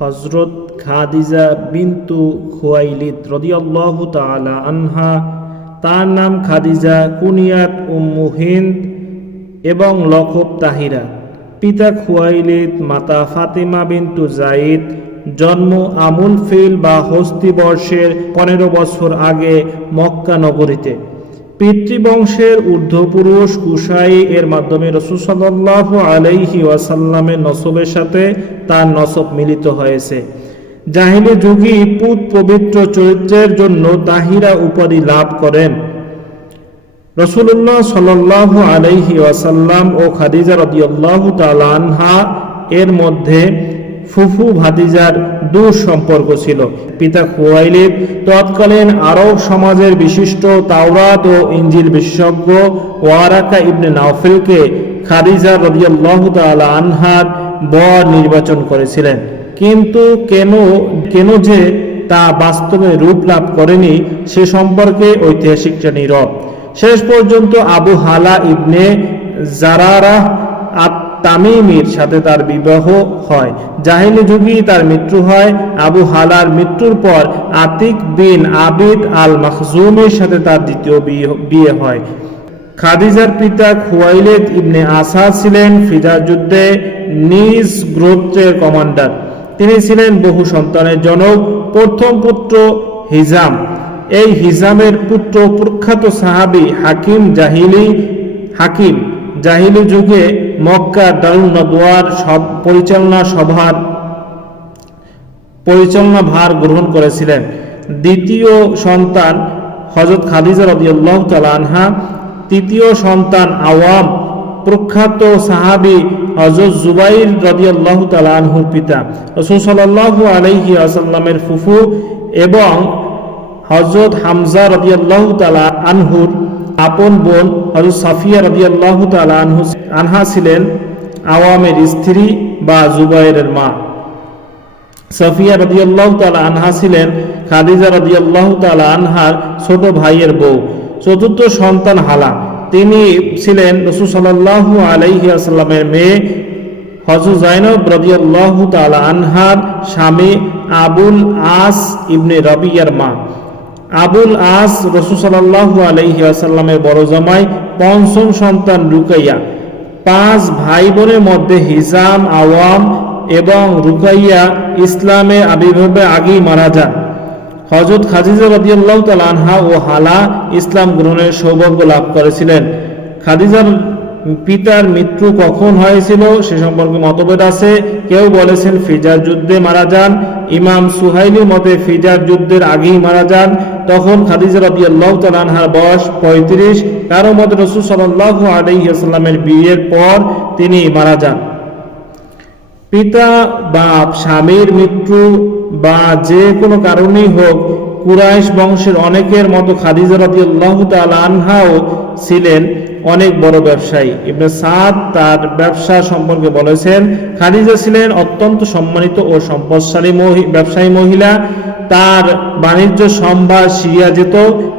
হজরত খাদিজা বিন্তু খুয়াইলিদ রদিয়াল্লাহু তাআলা আনহা, তার নাম খাদিজা কুনিয়াত উম্মু হিন্দ এবং লকব তাহিরা। পিতা খুয়াইলিদ, মাতা ফাতেমা বিন্তু জাইদ জন্ম আমুল ফিল বা হস্তি বর্ষের পনেরো বছর আগে মক্কা নগরীতে। পিতৃবংশের ঊর্ধ্বপুরুষ কুশাই এর মাধ্যমে রসুল সাল্লাহ আলাইহি ওয়াসাল্লামের নসবের সাথে তার নসব মিলিত হয়েছে। জাহিলি যুগী পুত পবিত্র চরিত্রের জন্য তাহিরা উপাধি লাভ করেন। রসুল্লাহ সাল্লাহ আলাইহি ওয়াসাল্লাম ও খাদিজা রদিয়াল্লাহ তালানহা এর মধ্যে ফুফু ভাতিজার দূর সম্পর্ক ছিল। পিতা খুয়াইলিদ তৎকালীন আরব সমাজের বিশিষ্ট তাওরাত ও ইঞ্জিল বিশেষজ্ঞ ওয়ারাকা ইবনে নাওফেলকে খাদিজা রদিয়াল্লাহ তালা আনহার বর নির্বাচন করেছিলেন। কিন্তু কেন কেন যে তা বাস্তবে রূপ লাভ করেনি, সে সম্পর্কে ঐতিহাসিকটা নীরব শেষ পর্যন্ত আবু হালা ইবনে জারারা আত তামিমির সাথে তার বিবাহ হয়। জাহিলি যুগেই তার মৃত্যু হয়। আবু হালার মৃত্যুর পর আতিক বিন আবিদ আল মাখজুমের সাথে তার দ্বিতীয় বিয়ে- হয়। খাদিজার পিতা খুয়াইলেদ ইবনে আসা ছিলেন ফিজার যুদ্ধে নিজ গোত্রের কমান্ডার। তিনি ছিলেন বহু সন্তানের জনক, প্রথম পুত্র হিজাম। এই হিজামের পুত্র প্রখ্যাত সাহাবি হাকিম জাহিলি হাকিম। জাহিলি যুগে মক্কা দারুল নদওয়ার সব পরিচালনা সভার পরিচালনা ভার গ্রহণ করেছিলেন। দ্বিতীয় সন্তান হজরত খাদিজা রদিয়াল্লাহ তালা আনহা, তৃতীয় সন্তান আওয়াম, প্রখ্যাত সাহাবি হজরত জুবাইর রদিয়াল্লাহ তালা আনহুর পিতা, রসুল সাল্লাহ আলাইহি আসাল্লামের ফুফু এবং হজরত হামজা রদিয়াল্লাহ তালা আনহুর আপন বোন হজরত সাফিয়া রদিয়াল্লাহ তালা আনহু ছিলেন আওয়ামের স্ত্রী বা জুবাইরের মা। সাফিয়া রাদিয়াল্লাহু তাআলা আনহা ছিলেন খাদিজা রাদিয়াল্লাহু তাআলা আনহার ছোট ভাইয়ের বউ। চতুর্থ সন্তান হালা। তিনি ছিলেন রাসূল সাল্লাল্লাহু আলাইহি ওয়াসাল্লামের মেয়ে। হযরত জাইনব রাদিয়াল্লাহু তাআলা আনহার স্বামী আবুল আস ইবনে রাবিয়ার মা। আবুল আস রসুল সাল্লাল্লাহু আলাইহি ওয়াসাল্লামের বড় জামাই, পঞ্চম সন্তান রুকাইয়া। পাঁচ ভাই বোনের মধ্যে হিজাম, আওয়াম এবং রুকাইয়া ইসলামে আবির্ভাবে আগেই মারা যান। হজরত খাদিজা রাদিয়াল্লাহু তাআলা আনহা ও হালা ইসলাম গ্রহণের সৌভাগ্য লাভ করেছিলেন। খাদিজার পিতার মৃত্যু কখন হয়েছিল সে সম্পর্কে মতভেদ আছে। কেউ বলেছেন ফিজার যুদ্ধে মারা যান। ইমাম সুহাইলির মতে ফিজার যুদ্ধের আগেই মারা যান। তখন খাদিজা রাদিয়াল্লাহু তাআলা আনহার বয়স পঁয়ত্রিশ। কারও মতে রসুল সাল্লাল্লাহু আলাইহি ওয়াসাল্লামের বিয়ের পর তিনি মারা যান। পিতা বাপ স্বামীর মৃত্যু বা যে কোনো কারণেই হোক, কুরাইশ বংশের অনেকের মতো খাদিজা রাদিয়াল্লাহু তাআলা আনহাও ছিলেন। অনেক বড় ব্যবসায়ী। ইবনে সাদ তার ব্যবসা সম্পর্কে বলেছেন, খাদিজা ছিলেন অত্যন্ত সম্মানিত ও সম্পদশালী ব্যবসায়ী মহিলা। তার বাণিজ্য সম্ভার সিরিয়া যেত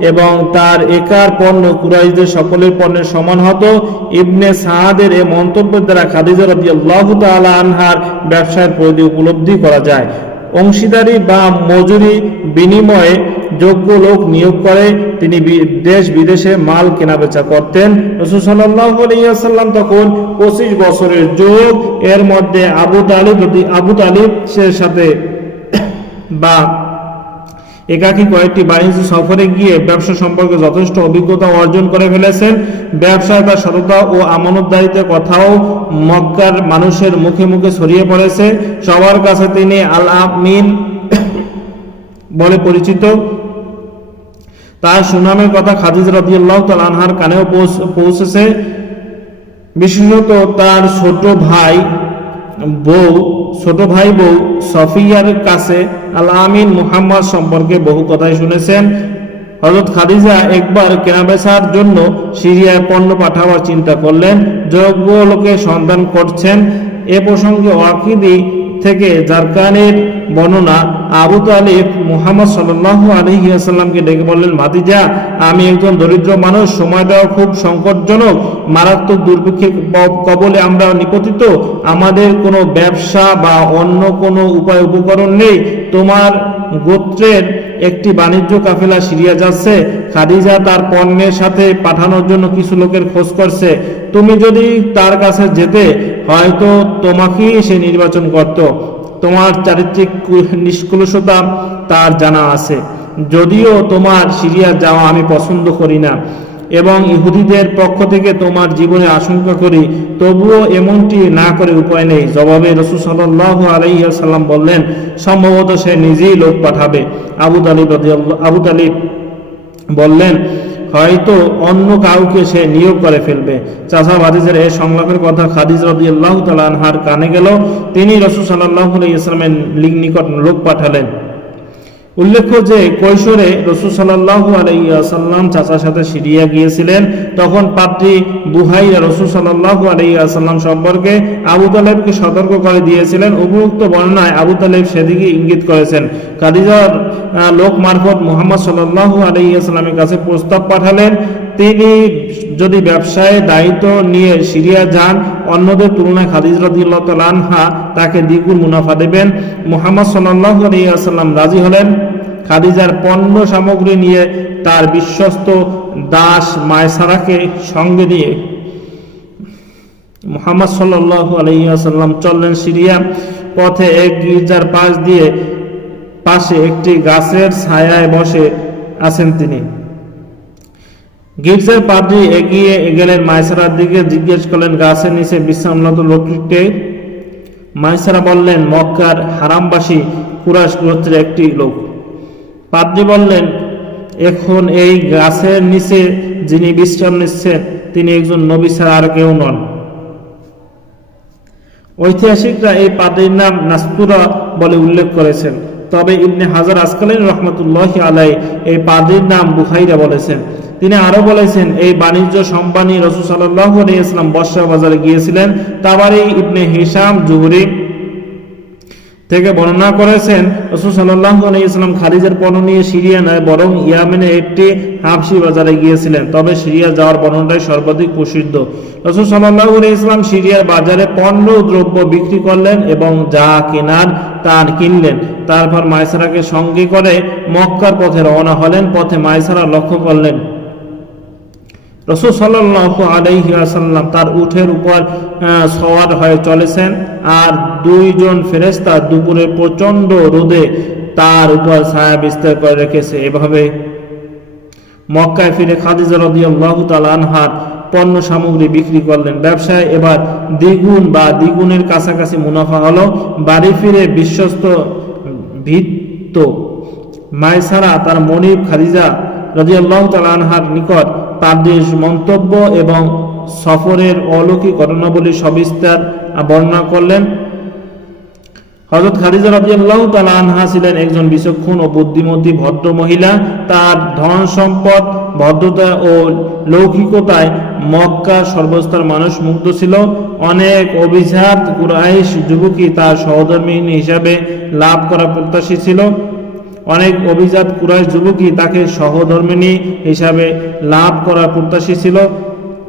এবং তার একার পণ্য কুরাইশদের সকলের পণ্যের সমান হতো। ইবনে সাহাদের এ মন্তব্যের দ্বারা খাদিজা রাদিয়াল্লাহু তাআলা আনহার ব্যবসায়ের পরিধি উপলব্ধি করা যায়। অংশীদারি বা মজুরি বিনিময়ে যোগ্য লোক নিয়োগ করে, তিনি দেশ বিদেশে মাল কেনাবেচা করতেন। রসুল আলাইহি তখন পঁচিশ বছরের যোগ। এর মধ্যে আবু তালিব আবু তালিব সাথে বা একাকী কয়েকটি বাণিজ্য সফরে গিয়ে ব্যবসা সম্পর্কে যথেষ্ট অভিজ্ঞতা অর্জন করে ফেলেছেন। ব্যবসায় তার সততা ও আমানতদারিত্বের কথাও মক্কার মানুষের মুখে মুখে ছড়িয়ে পড়েছে। সবার কাছে তিনি আল আমিন বলে পরিচিত। তার সুনামের কথা খাদিজ রাদিয়াল্লাহু তাআলা আনহার কানেও পৌঁছ- পৌঁছেছে। বিশেষত তার ছোট ভাই, বউ, ছোট ভাই বউ সফিয়ার কাছে আল আমিন মুহাম্মদ সম্পর্কে বহু কথাই শুনেছেন। হজরত খাদিজা একবার কেনাবেচার জন্য সিরিয়ায় পণ্য পাঠাবার চিন্তা করলেন। যোগ্য লোকে সন্ধান করছেন। এ প্রসঙ্গে ওয়াকিদি থেকে জারকানের বর্ণনা আবু তালিব মুহাম্মদ সাল্লাহ আলহিহাসাল্লামকে ডেকে বললেন মাতিজা আমি একজন দরিদ্র মানুষ, সময় দেওয়া খুব সংকটজনক। মারাত্মক দুর্ভিক্ষে কবলে আমরা নিপতিত। আমাদের কোনো ব্যবসা বা অন্য কোনো উপায় উপকরণ নেই। তোমার গোত্রের একটি বাণিজ্য কাফেলা সিরিয়া যাচ্ছে, খাদিজা তার পণ্যের সাথে পাঠানোর জন্য কিছু লোকের খোঁজ করছে। তুমি যদি তার কাছে যেতে, হয়তো তোমাকেই সে নির্বাচন করত। তোমার চারিত্রিক নিষ্কুলসতা তার জানা আছে। যদিও তোমার সিরিয়া যাওয়া আমি পছন্দ করি না। এবং ইহুদিদের পক্ষ থেকে তোমার জীবনে আশঙ্কা করি, তবুও এমনটি না করে উপায় নেই। জবাবে রসুল সাল্লাহ আলাইসাল্লাম বললেন, সম্ভবত সে নিজেই লোক পাঠাবে। আবু তালিব আবু তালিব বললেন, হয়তো অন্য কাউকে সে নিয়োগ করে ফেলবে। চাষা ভাদিজের এই সংলাপের কথা খাদিজ রদি আল্লাহ তালানহার কানে গেল। তিনি রসুল সাল্লাহ ইসলামের নিকট লোক পাঠালেন। উল্লেখ্য যে কৈশোরে রসুল সাল্লাহ আলাইসাল্লাম চাচার সাথে সিরিয়া গিয়েছিলেন, তখন পাত্রী বুহাইরা রসুল সাল্লাহ আলাইসাল্লাম সম্পর্কে আবু তালেবকে সতর্ক করে দিয়েছিলেন। উপরোক্ত বর্ণায় আবু তালেব সেদিকে ইঙ্গিত করেছেন। কাদিজার লোক মারফত মোহাম্মদ সাল্লাহ আলাইসাল্লামের কাছে প্রস্তাব পাঠালেন তিনি যদি ব্যবসায় দায়িত্ব নিয়ে সিরিয়া যান, অন্যদের তুলনায় খাদিজ তাআলা তাকে দ্বিগুণ মুনাফা দেবেন। মোহাম্মদ সাল্লাল্লাহু আলাইহি রাজি হলেন। খাদিজার পণ্য সামগ্রী নিয়ে তার বিশ্বস্ত দাস মায়সারাকে সঙ্গে দিয়ে মোহাম্মদ সাল্লাল্লাহু আলাইহি ওয়াসাল্লাম চললেন সিরিয়া। পথে এক গির্জার পাশ দিয়ে পাশে একটি গাছের ছায়ায় বসে আছেন তিনি। গির্জার পাদ্রী এগিয়ে গেলেন মাইসারার দিকে জিজ্ঞেস করলেন, গাছের নিচে বিশ্রামরত লোকটিকে? মাইসারা বললেন, মক্কার হারামবাসী কুরাশ গোত্রের একটি লোক। পাদ্রী বললেন, এখন এই গাছের নিচে যিনি বিশ্রাম নিচ্ছেন, তিনি একজন নবী ছাড়া আর কেউ নন। ঐতিহাসিকরা এই পাদ্রীর নাম নাস্তুরা বলে উল্লেখ করেছেন। তবে ইবনে হাজার আসকালীন রহমতুল্লাহ আলাই এই পাদ্রীর নাম বুখাইরা বলেছেন। তিনি আরও বলেছেন, এই বাণিজ্য সম্পানী রসুল সাল্লাহ ইসলাম বর্ষা বাজারে গিয়েছিলেন। তাবারি ইবনে হিসাম জুহরি থেকে বর্ণনা করেছেন, রসুল সাল্লাহ ইসলাম খালিজের পণ্য নিয়ে সিরিয়া নয়, বরং ইয়ামেনে একটি হাফসি বাজারে গিয়েছিলেন। তবে সিরিয়া যাওয়ার বর্ণনাটাই সর্বাধিক প্রসিদ্ধ। রসুল সাল্লাহ ইসলাম সিরিয়ার বাজারে পণ্য দ্রব্য বিক্রি করলেন এবং যা কেনার তা কিনলেন। তারপর মাইসারাকে সঙ্গে করে মক্কার পথে রওনা হলেন, পথে মাইসারা লক্ষ্য করলেন। রসুল সাল্লাহ আলাইহি আসাল্লাম তার উঠের উপর সওয়ার হয়ে চলেছেন আর দুইজন ফেরেস্তা দুপুরে প্রচণ্ড রোদে তার উপর ছায়া বিস্তার করে রেখেছে। এভাবে মক্কায় ফিরে খাদিজা রাদিয়াল্লাহু তাআলা আনহার পণ্য সামগ্রী বিক্রি করলেন। ব্যবসায় এবার দ্বিগুণ বা দ্বিগুণের কাছাকাছি মুনাফা হলো। বাড়ি ফিরে বিশ্বস্ত ভিত্ত মায়সারা তার মনিব খাদিজা রাদিয়াল্লাহু তাআলা আনহার নিকট তার দেশ মন্তব্য এবং সফরের অলৌকিক ঘটনাবলী সবিস্তার বর্ণনা করলেন। হজরত খাদিজা রাদিয়াল্লাহু তাআলা আনহা ছিলেন একজন বিচক্ষণ ও বুদ্ধিমতী ভদ্র মহিলা। তার ধন সম্পদ, ভদ্রতা ও লৌকিকতায় মক্কা সর্বস্তর মানুষ মুগ্ধ ছিল। অনেক অভিজাত কুরাইশ যুবকী তার সহধর্মী হিসাবে লাভ করা প্রত্যাশী ছিল। অনেক অভিজাত কুরাইশ যুবকী তাকে সহধর্মিনী হিসাবে লাভ করার প্রত্যাশী ছিল।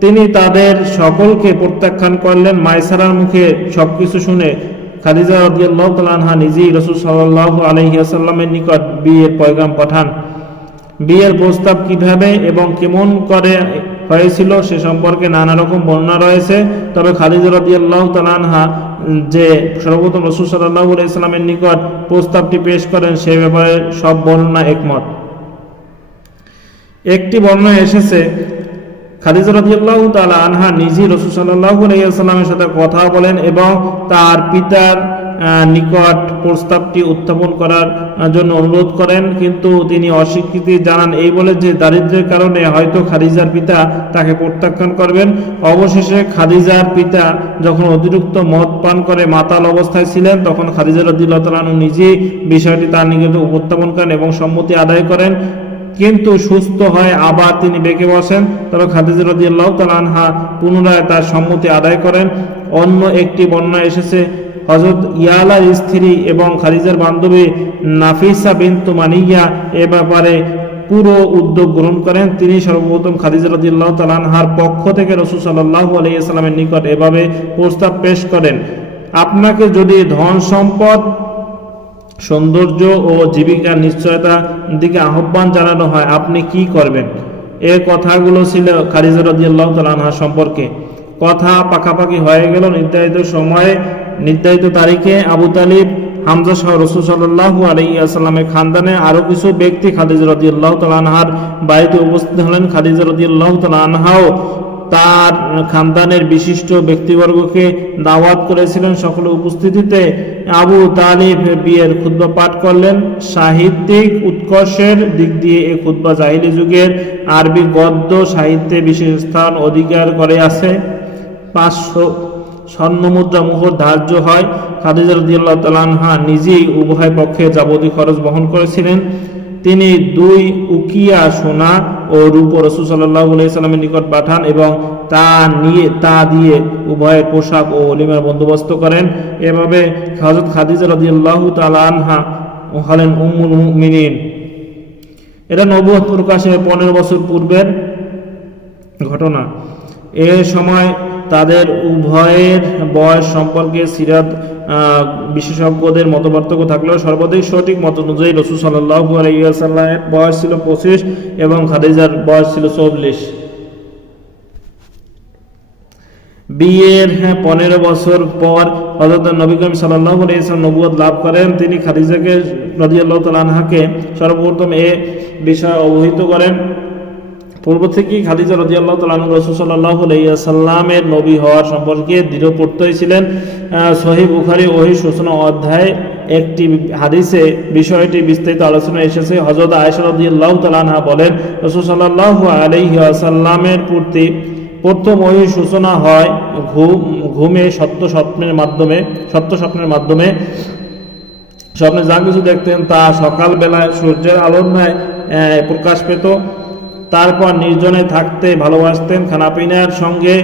তিনি তাদের সকলকে প্রত্যাখ্যান করলেন। মাইসারার মুখে সবকিছু শুনে খাদিজা রাদিয়াল্লাহু তাআলা আনহা নিজেই রাসূল সাল্লাল্লাহু আলাইহি ওয়াসাল্লামের নিকট বিয়ের পয়গাম পাঠান। বিয়ের প্রস্তাব কীভাবে এবং কেমন করে হয়েছিল সে সম্পর্কে নানা রকম বর্ণনা রয়েছে। তবে খালিজা রাদিয়াল্লাহু তাআলা আনহা যে সর্বপ্রথম রসুল সাল্লাহ ইসলামের নিকট প্রস্তাবটি পেশ করেন, সে ব্যাপারে সব বর্ণনা একমত। একটি বর্ণনা এসেছে, খাদিজা রাজিউল্লাহ তালা আনহা নিজেই রসুল সাল্লাহ আলাইহি সাথে কথা বলেন এবং তার পিতার নিকট প্রস্তাবটি উত্থাপন করার জন্য অনুরোধ করেন, কিন্তু তিনি অস্বীকৃতি জানান এই বলে যে দারিদ্র্যের কারণে হয়তো খাদিজার পিতা তাকে প্রত্যাখ্যান করবেন। অবশেষে খাদিজার পিতা যখন অতিরিক্ত মদ পান করে মাতাল অবস্থায় ছিলেন, তখন খাদিজা আনহু নিজেই বিষয়টি তার নিকট উপস্থাপন করেন এবং সম্মতি আদায় করেন। কিন্তু সুস্থ হয়ে আবার তিনি বেঁকে বসেন। তবে খাদিজা রাদিয়াল্লাহু তাআলা আনহা পুনরায় তার সম্মতি আদায় করেন। অন্য একটি বন্যা এসেছে হজরত ইয়ালার স্ত্রী এবং খালিজার বান্ধবী নাফিসা বিন্তু মানিয়া এ ব্যাপারে পুরো উদ্যোগ গ্রহণ করেন। তিনি সর্বপ্রথম খাদিজা রাদিয়াল্লাহু তাআলা আনহার পক্ষ থেকে রাসূল সাল্লাল্লাহু আলাইহি সাল্লামের নিকট এভাবে প্রস্তাব পেশ করেন। আপনাকে যদি ধন সম্পদ, সৌন্দর্য ও জীবিকার নিশ্চয়তা দিকে আহ্বান জানানো হয়, আপনি কি করবেন? এ কথাগুলো ছিল খালিজা রাদিয়াল্লাহু তাআলা আনহা সম্পর্কে। কথা পাকাপাকি হয়ে গেল নির্ধারিত সময়ে, নির্ধারিত তারিখে আবু তালিব, হামজা সহ রসুল সাল্লাহু আলাইসাল্লামের খানদানে আরও কিছু ব্যক্তি খাদিজা রদিয়াল্লাহ তালা আনহার বাড়িতে উপস্থিত হলেন। খাদিজা রদিয়াল্লাহ তালা আনহাও তার খানদানের বিশিষ্ট ব্যক্তিবর্গকে দাওয়াত করেছিলেন। সকলে উপস্থিতিতে আবু তালিব বিয়ের খুদ্া পাঠ করলেন। সাহিত্যিক উৎকর্ষের দিক দিয়ে এ খুদ্া জাহিলি যুগের আরবি গদ্য সাহিত্যে বিশেষ স্থান অধিকার করে আছে। পাঁচশো স্বর্ণমুদ্রা মোহর ধার্য হয়। খাদিজা রদিয়াল্লাহ তালানহা নিজেই উভয় পক্ষে যাবতীয় খরচ বহন করেছিলেন। তিনি দুই উকিয়া সোনা ও রূপ রসুল সাল্লাহ সাল্লামের নিকট পাঠান এবং তা নিয়ে, তা দিয়ে উভয়ের পোশাক ও অলিমার বন্দোবস্ত করেন। এভাবে হজরত খাদিজা রদিয়াল্লাহ তালানহা হলেন উম্মুল মুমিনিন। এটা নবুয় প্রকাশের পনেরো বছর পূর্বের ঘটনা। এ সময় তাদের উভয়ের বয়স সম্পর্কে সিরাত বিশেষজ্ঞদের মতপার্থক্য থাকলেও সর্বাধিক সঠিক মত অনুযায়ী রসুল সাল্লাহু আলাইসাল্লামের বয়স ছিল পঁচিশ এবং খাদিজার বয়স ছিল চল্লিশ। বিয়ের হ্যাঁ, পনেরো বছর পর হজরত নবী করিম সাল্লাহ ইসলাম লাভ করেন। তিনি খাদিজাকে রাজিয়াল্লাহ তালানহাকে সর্বপ্রথম এ বিষয়ে অবহিত করেন। পূর্ব থেকেই খাদিজা রাজিয়াল্লাহ তালাহ রসুল সাল্লাহ সাল্লামের নবী হওয়ার সম্পর্কে দৃঢ় প্রত্যয় ছিলেন সহিহ বুখারি ওহি সূচনা অধ্যায় একটি হাদিসে বিষয়টি বিস্তারিত আলোচনা এসেছে। হজরত আয়সা রাদিয়াল্লাহু তাআলা আনহা বলেন, রাসূল সাল্লাল্লাহু আলাইহি ওয়াসাল্লামের প্রতি প্রথম ওই সূচনা হয় ঘুম, ঘুমে সত্য স্বপ্নের মাধ্যমে, সত্য স্বপ্নের মাধ্যমে। স্বপ্নে যা কিছু দেখতেন তা সকালবেলায় সূর্যের আলোর প্রকাশ পেত। তারপর নির্জনে থাকতে ভালোবাসতেন, খানাপিনার সঙ্গে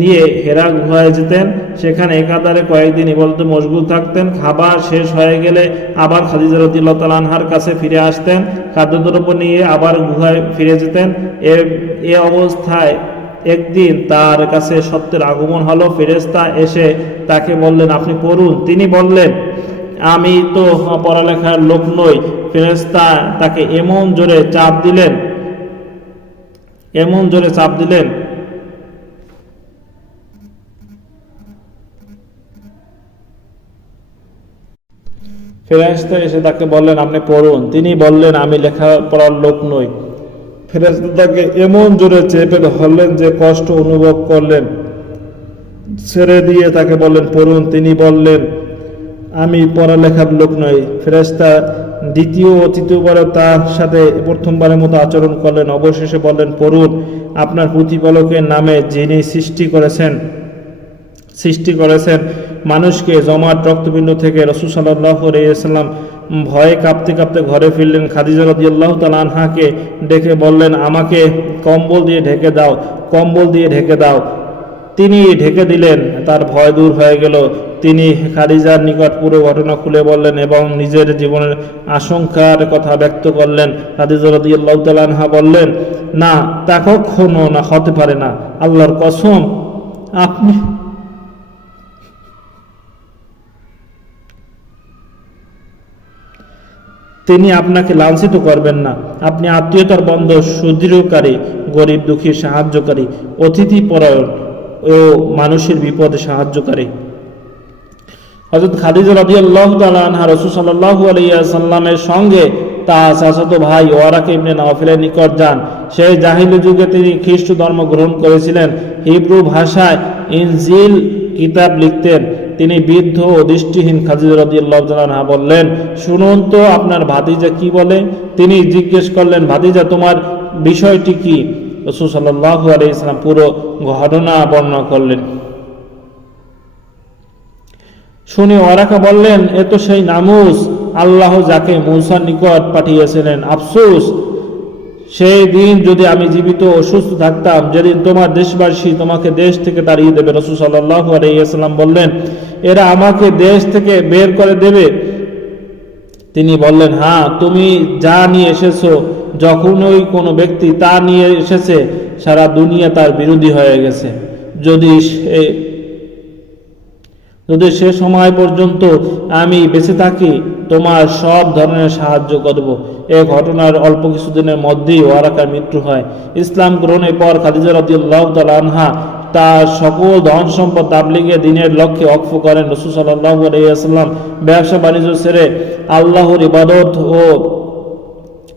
নিয়ে হেরা গুহায় যেতেন। সেখানে একাধারে কয়েকদিন ইবলতে মশগুল থাকতেন, খাবার শেষ হয়ে গেলে আবার খাদিজা রদিল্লাহ তালানহার কাছে ফিরে আসতেন। খাদ্যদ্রব্য নিয়ে আবার গুহায় ফিরে যেতেন। এ এ অবস্থায় একদিন তার কাছে সত্যের আগমন হলো। ফেরেস্তা এসে তাকে বললেন, আপনি পড়ুন। তিনি বললেন, আমি তো পড়ালেখার লোক নই। ফেরেস্তা তাকে এমন জোরে চাপ দিলেন এমন জোরে চাপ দিলেন। ফেরেস্তা এসে তাকে বললেন, আপনি পড়ুন। তিনি বললেন, আমি লেখাপড়ার লোক নই। ফেরেস্তা তাকে এমন জোরে চেপে ধরলেন যে কষ্ট অনুভব করলেন। ছেড়ে দিয়ে তাকে বললেন, পড়ুন। তিনি বললেন, আমি পড়ালেখার লোক নই। ফেরেস্তা দ্বিতীয় ও তৃতীয়বার তার সাথে প্রথমবারের মতো আচরণ করলেন। অবশেষে বললেন পড়ুন আপনার প্রতিপালকের নামে যিনি সৃষ্টি করেছেন সৃষ্টি করেছেন, মানুষকে জমাট রক্তবিন্দু থেকে রসুল সাল্লাহ সাল্লাম ভয়ে কাঁপতে কাঁপতে ঘরে ফিরলেন। খাদিজা রদিয়াল্লাহ তালা আনহাকে ডেকে বললেন, আমাকে কম্বল দিয়ে ঢেকে দাও, কম্বল দিয়ে ঢেকে দাও। তিনি ঢেকে দিলেন। তার ভয় দূর হয়ে গেল। তিনি খাদিজার নিকট পুরো ঘটনা খুলে বললেন এবং নিজের জীবনের আশঙ্কার কথা ব্যক্ত করলেন। খাদিজা রদিয়াল্লাহ তালা বললেন, না, তা কখনো না, হতে পারে না। আল্লাহর কসম, আপনি তিনি আপনাকে লাঞ্ছিত করবেন না। আপনি আত্মীয়তার বন্ধ, সুদৃঢ়কারী, গরিব, দুঃখী, সাহায্যকারী, অতিথি পরায়ণ ও মানুষের বিপদে সাহায্যকারী। হজরত খাদিজা রাদিয়াল্লাহু তাআলা আনহা রাসূল সাল্লাল্লাহু আলাইহি সাল্লামের সঙ্গে তার চাচাতো ভাই ওয়ারাক ইবনে নওফেলের নিকট যান। সেই জাহিলি যুগে তিনি খ্রিস্ট ধর্ম গ্রহণ করেছিলেন। হিব্রু ভাষায় ইনজিল কিতাব লিখতেন। তিনি বৃদ্ধ ও দৃষ্টিহীন খাদিজা রাদিয়াল্লাহু তাআলা আনহা বললেন, শুনুন তো আপনার ভাতিজা কি বলে? তিনি জিজ্ঞেস করলেন, ভাতিজা, তোমার বিষয়টি কি? রাসূল আলাইহি সাল্লাম পুরো ঘটনা বর্ণনা করলেন। শুনে ওরাকা বললেন, এ তো সেই নামুস, আল্লাহ যাকে মূসার নিকট পাঠিয়েছিলেন। আফসোস, সেই দিন যদি আমি জীবিত ও সুস্থ থাকতাম, যেদিন তোমার দেশবাসী তোমাকে দেশ থেকে তাড়িয়ে দেবে। রসুল সাল্লাহ আলাইসাল্লাম বললেন, এরা আমাকে দেশ থেকে বের করে দেবে। তিনি বললেন হ্যাঁ তুমি যা নিয়ে এসেছ যখনই কোনো ব্যক্তি তা নিয়ে এসেছে, সারা দুনিয়া তার বিরোধী হয়ে গেছে। যদি সে যদি সে সময় পর্যন্ত আমি বেঁচে থাকি, তোমার সব ধরনের সাহায্য করব। এ ঘটনার অল্প কিছুদিনের মধ্যেই ওয়ারাকার মৃত্যু হয়। ইসলাম গ্রহণের পর খাদিজা রদিউল্লাহ আনহা তার সকল ধন সম্পদ তাবলিগে দিনের লক্ষ্যে অক্ষ করেন। রসুল সাল্লাহ আলাইসাল্লাম ব্যবসা বাণিজ্য ছেড়ে আল্লাহর ইবাদত ও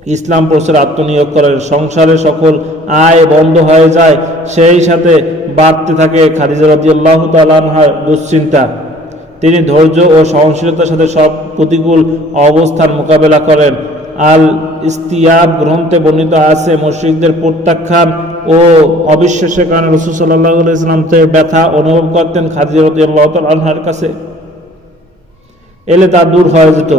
ইসলাম প্রচারে আত্মনিয়োগ করেন। সংসারে সকল আয় বন্ধ হয়ে যায়, সেই সাথে বাড়তে থাকে খাদিজা রদিউল্লাহ তালানহার দুশ্চিন্তা। তিনি ধৈর্য ও সহনশীলতার সাথে সব প্রতিকূল অবস্থান মোকাবেলা করেন। আল ইস্তিয়াব গ্রন্থে বর্ণিত আছে, মুশ্রিকদের প্রত্যাখ্যান ও অবিশ্বাসের কারণে রসুল সাল্লাহ ইসলাম ব্যথা অনুভব করতেন খাদিজা রদিউল্লাহ তালানহার কাছে। এলে তা দূর হয়ে যেত।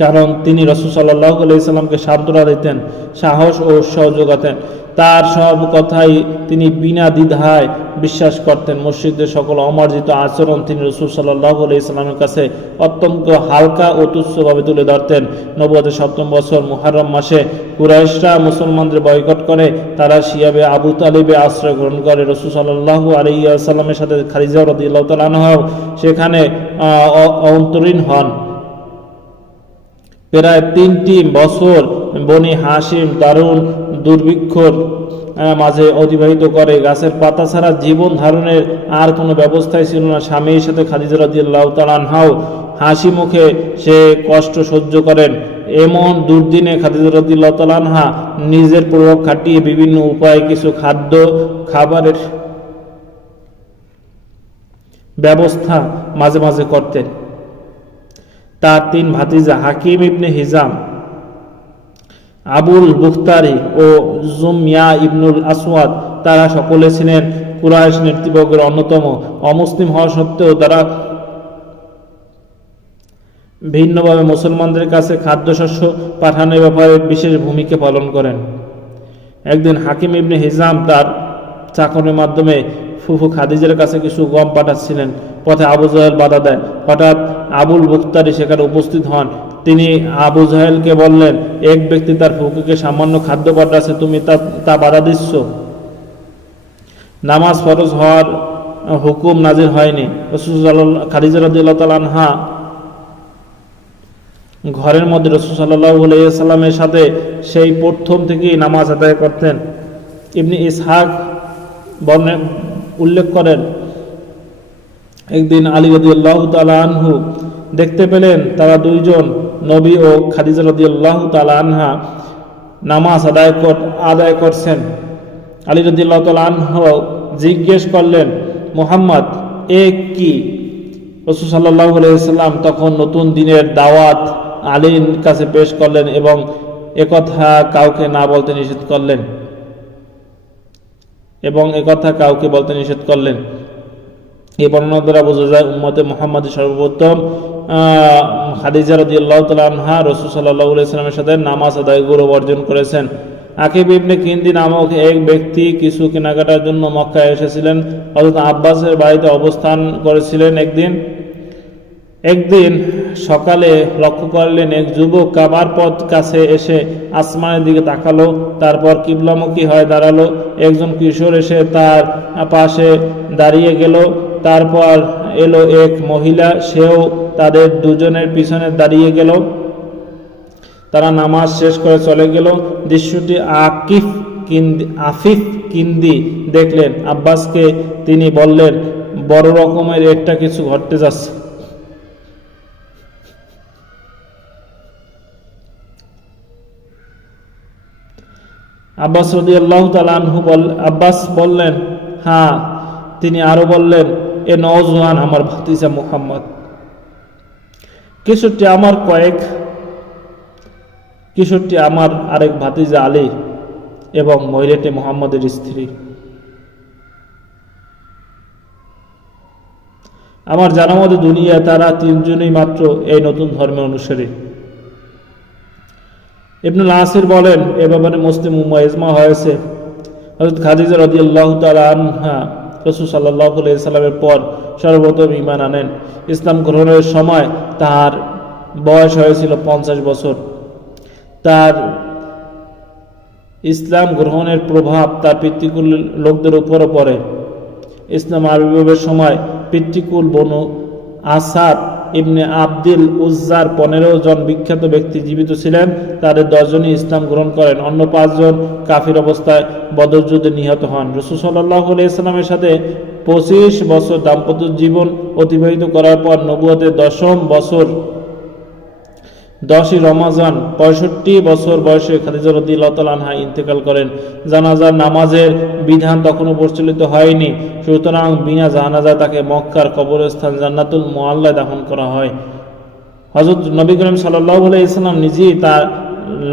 কারণ তিনি রসুল সাল্লাহ আলাইসাল্লামকে সান্ত্বনা দিতেন, সাহস ও উৎসাহ যোগাতেন তার সব কথাই তিনি বিনা দ্বিধায় বিশ্বাস করতেন। মসজিদের সকল অমার্জিত আচরণ তিনি রসুল সাল্লাহ আলাইসাল্লামের কাছে অত্যন্ত হালকা ও তুচ্ছভাবে তুলে ধরতেন। নবুয়াদের সপ্তম বছর মুহারম মাসে কুরাইশরা মুসলমানদের বয়কট করে, তারা শিয়াবে আবু তালিবে আশ্রয় গ্রহণ করে। রসুল সাল্লাহ আলাইসাল্লামের সাথে খারিজা রদিল্লাহ তালাহ সেখানে অন্তরীণ হন। প্রায় তিনটি বছর বনি হাসিম দারুণ দুর্ভিক্ষর মাঝে অতিবাহিত করে। গাছের পাতা ছাড়া জীবন ধারণের আর কোনো ব্যবস্থাই ছিল না। স্বামীর সাথে খাদিজা রাদিয়াল্লাহ তালানহাও হাসি মুখে সে কষ্ট সহ্য করেন। এমন দুর্দিনে খাদিজা রাদিয়াল্লাহ তালানহা নিজের প্রভাব খাটিয়ে বিভিন্ন উপায়ে কিছু খাদ্য, খাবারের ব্যবস্থা মাঝে মাঝে করতেন। তার তিন ভাতিজা হাকিম ইবনে হিজাম, আবুল বুখতারি ও জুমিয়া ইবনুল আসওয়াদ, তারা সকলে ছিলেন কুরাইশ নেতৃবর্গের অন্যতম। অমুসলিম হওয়া সত্ত্বেও তারা ভিন্নভাবে মুসলমানদের কাছে খাদ্যশস্য পাঠানোর ব্যাপারে বিশেষ ভূমিকা পালন করেন। একদিন হাকিম ইবনে হিজাম তার চাকরের মাধ্যমে ফুফু খাদিজের কাছে কিছু গম পাঠাচ্ছিলেন। পথে আবু জাহেল বাধা দেয়। হঠাৎ আবুল বুখতারি সেখানে উপস্থিত হন। তিনি আবু জাহেলকে বললেন, এক ব্যক্তি তার ফুকুকে সামান্য খাদ্য পাঠাচ্ছে তুমি তা তা বাধা দিচ্ছ? নামাজ ফরজ হওয়ার হুকুম নাজির হয়নি। খাদিজা ঘরের মধ্যে রসুল সাল্লাহ সাল্লামের সাথে সেই প্রথম থেকেই নামাজ আদায় করতেন। ইবনি ইসহাক বর্ণে উল্লেখ করেন, একদিন আলী রদি আল্লাহ আনহু দেখতে পেলেন তারা দুইজন, নবী ও খাদিজা রদি আল্লাহ আনহা নামাজ আদায় কর, আদায় করছেন। আলী রদি আল্লাহ আনহ জিজ্ঞেস করলেন, মোহাম্মদ, এ কি? রসুল সাল্লাহ সাল্লাম তখন নতুন দিনের দাওয়াত আলীর কাছে পেশ করলেন এবং একথা কাউকে না বলতে নিষেধ করলেন। এবং একথা কাউকে বলতে নিষেধ করলেন। এই বর্ণনা দ্বারা বোঝা যায়, উম্মতে মোহাম্মদ সর্বপ্রথম খাদিজা রদি আল্লাহ তালহা রসুল সাল্লাহ ইসলামের সাথে নামাজ আদায় গৌরব অর্জন করেছেন। আকিব ইবনে কিন্দি নামক এক ব্যক্তি কিছু কেনাকাটার জন্য মক্কায় এসেছিলেন। অর্থাৎ আব্বাসের বাড়িতে অবস্থান করেছিলেন একদিন। একদিন সকালে লক্ষ্য করলেন এক যুবক কাবার পথ কাছে এসে আসমানের দিকে তাকালো, তারপর কিবলামুখী হয়ে দাঁড়াল। একজন কিশোর এসে তার পাশে দাঁড়িয়ে গেল। তারপর এলো এক মহিলা, সেও তাদের দুজনের পিছনে দাঁড়িয়ে গেল। তারা নামাজ শেষ করে চলে গেল। দৃশ্যটি আকিফ কিন্দি, আফিফ কিন্দি দেখলেন। আব্বাসকে তিনি বললেন, বড় রকমের একটা কিছু ঘটতে যাচ্ছে। আব্বাস রদি আল্লাহ তালু বল, আব্বাস বললেন হ্যাঁ। তিনি আরও বললেন এ নওজোয়ান আমার ভাতিজা মুহাম্মদ। কিশোরটি আমার কয়েক কিশোরটি আমার আরেক ভাতিজা আলী এবং মহিলাটি মোহাম্মদের স্ত্রী। আমার জানা মতো দুনিয়া তারা তিনজনই মাত্র এই নতুন ধর্মের অনুসারী। ইবনুল আসির বলেন, এ ব্যাপারে মুসলিম উম্মা ইজমা হয়েছে। হযরত খাদিজা রাদিয়াল্লাহু তাআলা আনহা রাসূল সাল্লাহ সাল্লামের পর সর্বপ্রথম ইমান আনেন। ইসলাম গ্রহণের সময় তার বয়স হয়েছিল পঞ্চাশ বছর। তার ইসলাম গ্রহণের প্রভাব তার পিতৃকুল লোকদের উপরও পড়ে। ইসলাম আবির্ভাবের সময় পিতৃকুল বনু আসাদ ইবনে আব্দুল উজ্জার পনেরো জন বিখ্যাত ব্যক্তি জীবিত ছিলেন। তাদের দশজনই ইসলাম গ্রহণ করেন। অন্য পাঁচজন কাফির অবস্থায় বদরযুদ্ধে নিহত হন। রসুল সাল্লাহ ইসলামের সাথে পঁচিশ বছর দাম্পত্য জীবন অতিবাহিত করার পর নবুয়তের দশম বছর দশই রমাজান পঁয়ষট্টি বছর বয়সে খাদিজা রদিল্লাহ আনহা ইন্তেকাল করেন। জানাজার নামাজের বিধান তখনও প্রচলিত হয়নি। সুতরাং বিনা জানাজা তাকে মক্কার কবরস্থান জান্নাতুল মোয়াল্লায় দাফন করা হয়। হজরত নবী করিম সাল্লাহ ইসলাম নিজেই তার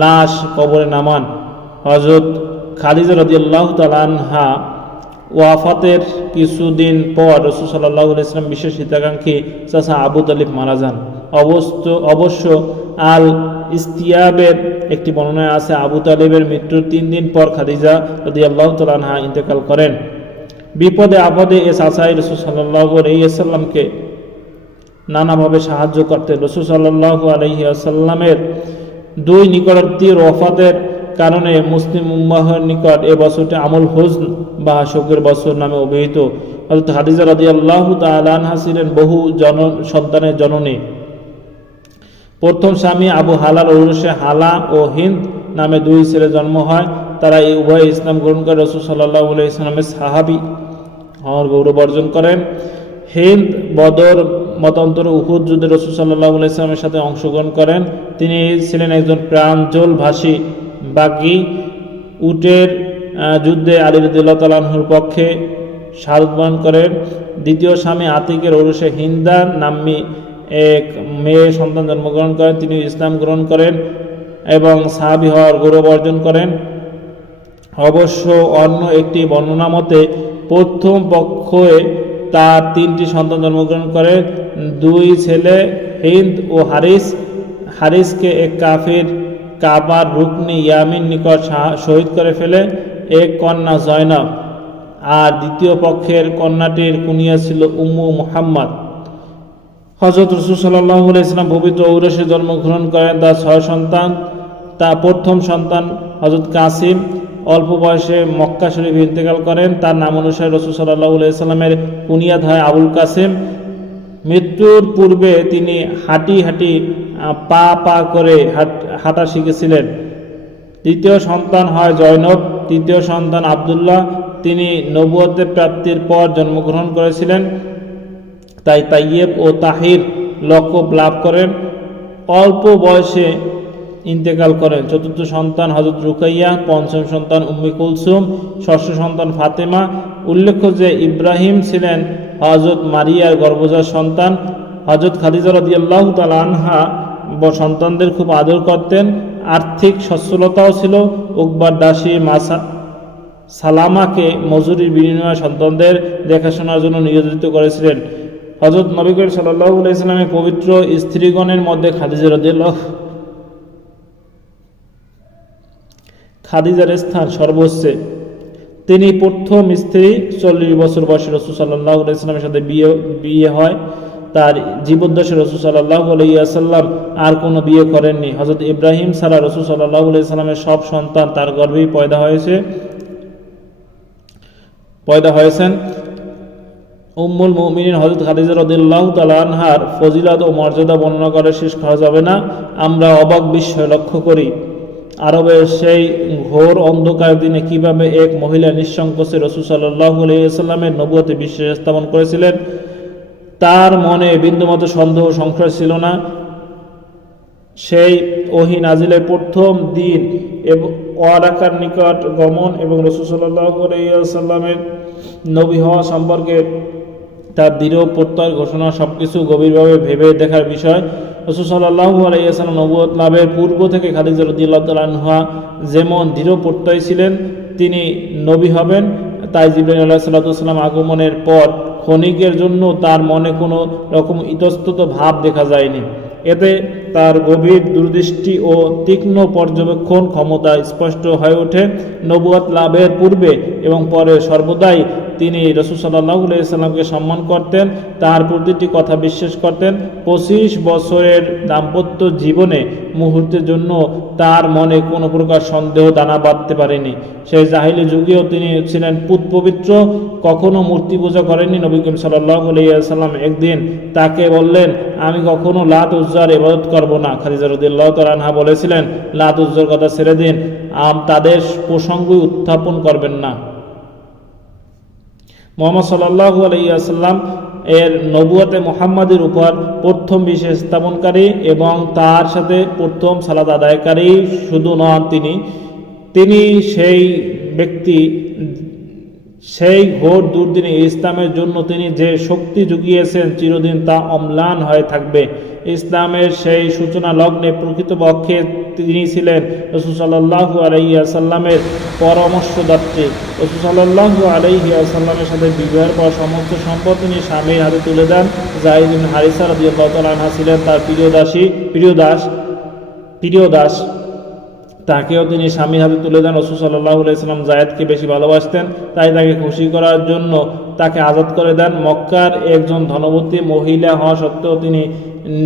লাশ কবরে নামান। হজরত খাদিজা রদিয়াল্লাহ তালানহা ওয়াফাতের কিছুদিন পর রসুল সাল্লাহ ইসলাম বিশেষ হিতাকাঙ্ক্ষী চাষা আবু তালিব মারা যান। অবশ্য অবশ্য আল ইস্তিয়াবের একটি বর্ণনায় আছে, আবু তালিবের মৃত্যুর তিন দিন পর খাদিজা রদি আল্লাহ তালানহা ইন্তেকাল করেন। বিপদে আপদে এ চাচাই রসুল সাল্লাহ আলাইসাল্লামকে নানাভাবে সাহায্য করতেন রসুল সাল্লাহ আলহি আসাল্লামের দুই নিকটাত্মীয় ওফাতের কারণে মুসলিম উম্মাহের নিকট এ বছরটি আমল হুজন বা শোকের বছর নামে অভিহিত। হাদিজা রাদি আল্লাহ তালানহা ছিলেন বহু জন, সন্তানের জননী। প্রথম স্বামী আবু হালাল ঔরসে হালা ও হিন্দ নামে দুই ছেলে জন্ম হয়। তারা এই উভয় ইসলাম গ্রহণ করে। রসুল সাল্লাহ ইসলামের সাহাবি হওয়ার গৌরব অর্জন করেন। হিন্দ, বদর, মতান্তর, উহুদ যুদ্ধে রসুল সাল্লাহ ইসলামের সাথে অংশগ্রহণ করেন। তিনি ছিলেন একজন প্রাঞ্জল ভাষী বাকি উটের যুদ্ধে আলী রদুল্লাহ তালাহুর পক্ষে সারুদ্বান করেন। দ্বিতীয় স্বামী আতিকের ওরসে হিন্দা এক মেয়ে সন্তান জন্মগ্রহণ করেন, তিনি ইসলাম গ্রহণ করেন এবং সাহাবি হওয়ার গৌরব অর্জন করেন। অবশ্য অন্য একটি বর্ণনা মতে, প্রথম পক্ষে তার তিনটি সন্তান জন্মগ্রহণ করে। দুই ছেলে হিন্দ ও হারিস। হারিসকে এক কাফির কাবার রুকনি ইয়ামিন নিকট শহীদ করে ফেলে। এক কন্যা জয়নব। আর দ্বিতীয় পক্ষের কন্যাটির কুনিয়া ছিল উম্মু মুহাম্মদ। হজরত রসুল সাল্লাহ ইসলাম পবিত্র ঔরসে জন্মগ্রহণ করেন, তার ছয় সন্তান তা প্রথম সন্তান হজরত কাসিম, অল্প বয়সে মক্কা শরীফ ইন্তেকাল করেন, তার নাম অনুসারে রসুল সাল্লাহ ইসলামের কুনিয়াত হয় আবুল কাসিম। মৃত্যুর পূর্বে তিনি হাঁটি হাঁটি পা পা করে হাঁটা শিখেছিলেন। দ্বিতীয় সন্তান হয় জয়নব, তৃতীয় সন্তান আবদুল্লাহ। তিনি নবুয়তের প্রাপ্তির পর জন্মগ্রহণ করেছিলেন। তাই তাইয়েব ও তাহির লকব লাভ করেন। অল্প বয়সে ইন্তেকাল করেন। চতুর্থ সন্তান হজরত রুকাইয়া, পঞ্চম সন্তান উম্মি কুলসুম, ষষ্ঠ সন্তান ফাতেমা। উল্লেখ্য যে ইব্রাহিম ছিলেন হজরত মারিয়ার গর্ভজাত সন্তান। হজরত খাদিজা রদিয়াল্লাহ আনহা সন্তানদের খুব আদর করতেন। আর্থিক সচ্ছলতাও ছিল। উকবার দাসী মাসা সালামাকে মজুরির বিনিময়ে সন্তানদের দেখাশোনার জন্য নিয়োজিত করেছিলেন। হজরত নবী করিম সাল্লাহ ইসলামের পবিত্র স্ত্রীগণের মধ্যে খাদিজা রদিয়াল্লাহ খাদিজার স্থান সর্বোচ্চে তিনি প্রথম স্ত্রী চল্লিশ বছর বয়সে রসুল সাল্লাহ ইসলামের সাথে বিয়ে বিয়ে হয়। তার জীবদ্দশে রসুল সাল্লাহ আলাইসাল্লাম আর কোনো বিয়ে করেননি। হজরত ইব্রাহিম সারা রসুল সাল্লাহ আলাইসাল্লামের সব সন্তান তার গর্ভেই পয়দা হয়েছে, পয়দা হয়েছেন। উম্মুল মুমিনিন হজরত খাদিজা রদুল্লাহ তালানহার ফজিলাত ও মর্যাদা বর্ণনা করে শেষ করা যাবে না। আমরা অবাক বিস্ময় লক্ষ্য করি, আরবের সেই ঘোর অন্ধকার দিনে কীভাবে এক মহিলা নিঃসংকোচে রসুল সাল্লাহ আলাইসাল্লামের নবুয়তে বিশ্বাস স্থাপন করেছিলেন, তার মনে বিন্দুমতো সন্দেহ সংশয় ছিল না। সেই ওহি নাজিলের প্রথম দিন এবং ওয়ারাকার নিকট গমন এবং রসুল সাল্লাহ আলাইসাল্লামের নবী হওয়া সম্পর্কে তার দৃঢ় প্রত্যয় ঘোষণা সব কিছু গভীরভাবে ভেবে দেখার বিষয়। রসুল সাল্লাহ আলাইসালাম নবুয়ত লাভের পূর্ব থেকে খাদিজা রদিল্লাহ যেমন দৃঢ় প্রত্যয় ছিলেন, তিনি নবী হবেন। তাই জিবরাইল আল্লাহ সাল্লাতুসাল্লাম আগমনের পর ক্ষণিকের জন্য তার মনে কোনো রকম ইতস্তত ভাব দেখা যায়নি। এতে তার গভীর দূরদৃষ্টি ও তীক্ষ্ণ পর্যবেক্ষণ ক্ষমতা স্পষ্ট হয়ে ওঠে। নবুয়াত লাভের পূর্বে এবং পরে সর্বদাই তিনি রসুল সাল্লাহ সাল্লামকে সম্মান করতেন, তার প্রতিটি কথা বিশ্বাস করতেন। পঁচিশ বছরের দাম্পত্য জীবনে মুহূর্তের জন্য তার মনে কোনো প্রকার সন্দেহ দানা বাঁধতে পারেনি। সেই জাহিলি যুগেও তিনি ছিলেন পুত পবিত্র, কখনো মূর্তি পূজা করেননি নবী করিম সাল্লাহ সাল্লাম একদিন তাকে বললেন, আমি কখনো লাত উজ্জার ইবাদত করব না। খাদিজা রদিল্লাহ তালানহা বলেছিলেন, লাত উজ্জার কথা ছেড়ে দিন তাদের প্রসঙ্গই উত্থাপন করবেন না। মোহাম্মদ সাল্লাহু আলাইসাল্লাম এর নবুয়াতে মোহাম্মদের উপর প্রথম বিশেষ স্থাপনকারী এবং তার সাথে প্রথম সালাদ আদায়কারী শুধু নন তিনি। তিনি সেই ব্যক্তি সেই ঘোর দুর্দিনে ইসলামের জন্য তিনি যে শক্তি জুগিয়েছেন চিরদিন তা অম্লান হয়ে থাকবে। ইসলামের সেই সূচনা লগ্নে প্রকৃতপক্ষে তিনি ছিলেন রসুল সাল্লাহু আলাইসাল্লামের পরামর্শদাত্রী। রসুল সাল্লাহু আলাইসাল্লামের সাথে বিবাহের পর সমস্ত সম্পদ তিনি স্বামীর হাতে তুলে দেন। জাহিদিন হারিসা রাজি আল্লাহ তালহা ছিলেন তার প্রিয় দাসী, প্রিয় দাস প্রিয় দাস। তাকেও তিনি স্বামীর হাতে তুলে দেন। রসুল সাল্লাহ ইসলাম জায়েদকে বেশি ভালোবাসতেন। তাই তাকে খুশি করার জন্য তাকে আজাদ করে দেন। মক্কার একজন ধনবতী মহিলা হওয়া সত্ত্বেও তিনি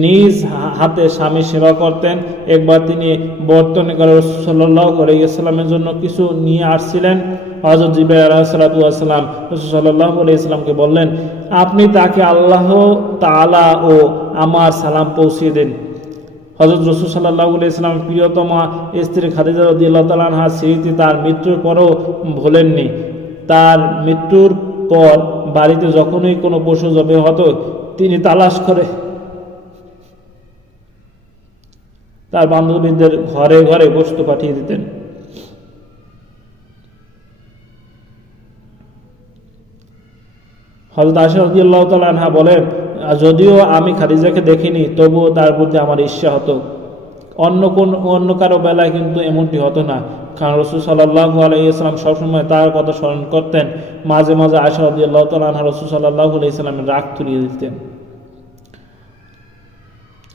নিজ হাতে স্বামী সেবা করতেন। একবার তিনি বর্তনে করে রসুল সাল্লাহ ইসলামের জন্য কিছু নিয়ে আসছিলেন। হজরত জিবাই আলাহিসাল্লাম রসুল সাল্লাহ ইসলামকে বললেন, আপনি তাকে আল্লাহ তালা ও আমার সালাম পৌঁছিয়ে দিন। হজরত রসুল সাল্লাহ ইসলাম প্রিয়তমা স্ত্রী খাদিজা রদিয়াল্লাহ তালাহা স্মৃতি তার মৃত্যুর পরও ভোলেননি। তার মৃত্যুর পর বাড়িতে যখনই কোনো পশু জবে হতো, তিনি তালাশ করে। তার বান্ধবীদের ঘরে ঘরে বস্তু পাঠিয়ে দিতেন। হজরত আশা রদিয়াল্লাহ তালাহা বলেন যদিও আমি খাদিজাকে দেখিনি, তবুও তার প্রতি আমার ঈর্ষা হতো। অন্য কোন, অন্য কারও বেলায় কিন্তু এমনটি হতো না। কারণ রসুল সাল্লাহ আলাইসালাম সবসময় তার কথা স্মরণ করতেন। মাঝে মাঝে আশা আল্লাহ তালা রসুল সাল্লাহ আলাইসালামের রাগ তুলিয়ে দিতেন।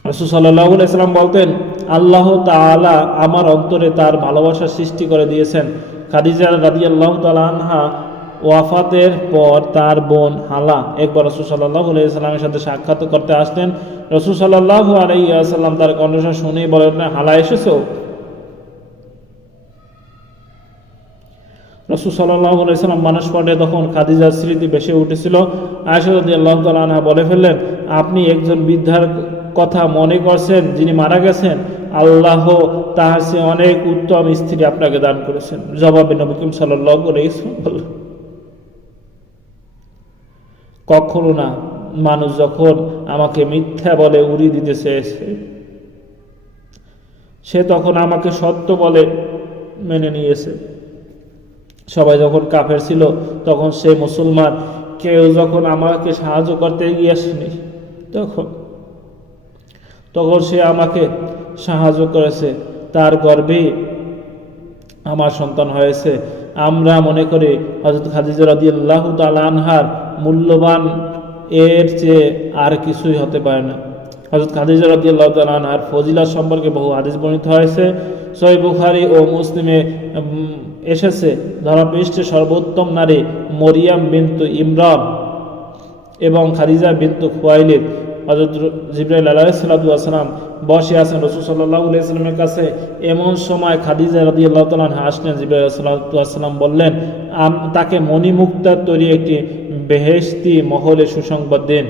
রসুল সাল্লাহ আলাইসালাম বলতেন, আল্লাহ তালা আমার অন্তরে তার ভালোবাসা সৃষ্টি করে দিয়েছেন। খাদিজা রাদি আল্লাহ তালাহা ওয়াফাতের পর তার বোন হালা। একবার রসুল সাল্লাহ আলাইসাল্লামের সাথে সাক্ষাৎ করতে আসলেন। রসুল সাল্লাহ আলাইসাল্লাম তার কণ্ঠস্বর শুনেই বলেন, হালা, এসেছ? রসুল সাল্লাহ আলাইসাল্লাম মানুষ পড়ে তখন খাদিজার স্মৃতি বেশি উঠেছিল। আয়সাদি আল্লাহ তালা বলে ফেললেন, আপনি একজন বৃদ্ধার কথা মনে করছেন যিনি মারা গেছেন? আল্লাহ তাহার সে অনেক উত্তম স্ত্রী আপনাকে দান করেছেন। জবাবে নবীম সাল্লাহ বললেন কখনো না। মানুষ যখন আমাকে মিথ্যা বলে উড়ি দিতে চেয়েছে সে তখন আমাকে সত্য বলে মেনে নিয়েছে। সবাই যখন কাফের ছিল, তখন সে মুসলমান। কেউ যখন আমাকে সাহায্য করতে এগিয়ে আসেনি, তখন তখন সে আমাকে সাহায্য করেছে। তার গর্বে আমার সন্তান হয়েছে। আমরা মনে করি হজরত খাদিজা রাদি আল্লাহ আনহার মূল্যবান, এর চেয়ে আর কিছুই হতে পারে না। হজরত খাদিজা রাদি আর ফজিলা সম্পর্কে বহু আদেশ বর্ণিত হয়েছে। সই বুখারি ও মুসলিমে এসেছে ধরাপৃষ্ঠে সর্বোত্তম নারী মরিয়াম বিন্তু ইমরান এবং খাদিজা বিন্তু খুয়াইলিদ। হজরত জিব্রাইল আলাহিসাল্লাম বসে আছেন রসুল কাছে। এমন সময় খাদিজা রাদি আল্লাহ তালান আসলেন, জিব্রাইল সাল্লাম বললেন তাকে মণিমুক্তার তৈরি একটি বেহেস্তি মহলে সুসংবাদ দেন।